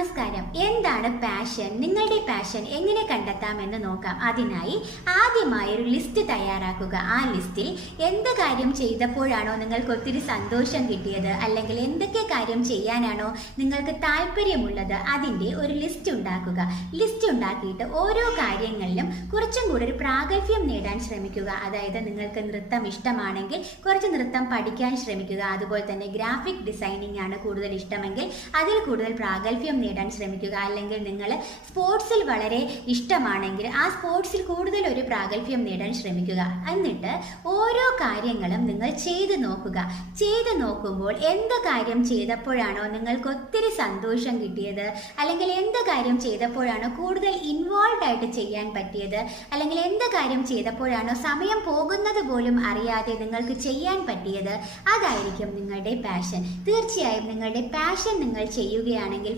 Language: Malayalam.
നമസ്കാരം. എന്താണ് പാഷൻ? നിങ്ങളുടെ പാഷൻ എങ്ങനെ കണ്ടെത്താമെന്ന് നോക്കാം. അതിനായി ആദ്യമായി ഒരു ലിസ്റ്റ് തയ്യാറാക്കുക. ആ ലിസ്റ്റിൽ എന്ത് കാര്യം ചെയ്തപ്പോഴാണോ നിങ്ങൾക്ക് ഒത്തിരി സന്തോഷം കിട്ടിയത്, അല്ലെങ്കിൽ എന്തൊക്കെ കാര്യം ചെയ്യാനാണോ നിങ്ങൾക്ക് താല്പര്യമുള്ളത്, അതിൻ്റെ ഒരു ലിസ്റ്റ് ഉണ്ടാക്കുക. ലിസ്റ്റ് ഉണ്ടാക്കിയിട്ട് ഓരോ കാര്യങ്ങളിലും കുറച്ചും കൂടെ ഒരു പ്രാഗൽഭ്യം നേടാൻ ശ്രമിക്കുക. അതായത് നിങ്ങൾക്ക് നൃത്തം ഇഷ്ടമാണെങ്കിൽ കുറച്ച് നൃത്തം പഠിക്കാൻ ശ്രമിക്കുക. അതുപോലെ തന്നെ ഗ്രാഫിക് ഡിസൈനിങ് ആണ് കൂടുതൽ ഇഷ്ടമെങ്കിൽ അതിൽ കൂടുതൽ പ്രാഗൽഭ്യം നേടാൻ ശ്രമിക്കുക. അല്ലെങ്കിൽ നിങ്ങൾ സ്പോർട്സിൽ വളരെ ഇഷ്ടമാണെങ്കിൽ ആ സ്പോർട്സിൽ കൂടുതൽ ഒരു പ്രാഗൽഭ്യം നേടാൻ ശ്രമിക്കുക. എന്നിട്ട് ഓരോ കാര്യങ്ങളും നിങ്ങൾ ചെയ്തു നോക്കുക. ചെയ്തു നോക്കുമ്പോൾ എന്ത് കാര്യം ചെയ്തപ്പോഴാണോ നിങ്ങൾക്ക് ഒത്തിരി സന്തോഷം കിട്ടിയത്, അല്ലെങ്കിൽ എന്ത് കാര്യം ചെയ്തപ്പോഴാണോ കൂടുതൽ ഇൻവോൾവ് ആയിട്ട് ചെയ്യാൻ പറ്റിയത്, അല്ലെങ്കിൽ എന്ത് കാര്യം ചെയ്തപ്പോഴാണോ സമയം പോകുന്നത് പോലും അറിയാതെ നിങ്ങൾക്ക് ചെയ്യാൻ പറ്റിയത്, അതായിരിക്കും നിങ്ങളുടെ പാഷൻ. തീർച്ചയായും നിങ്ങളുടെ പാഷൻ നിങ്ങൾ ചെയ്യുകയാണെങ്കിൽ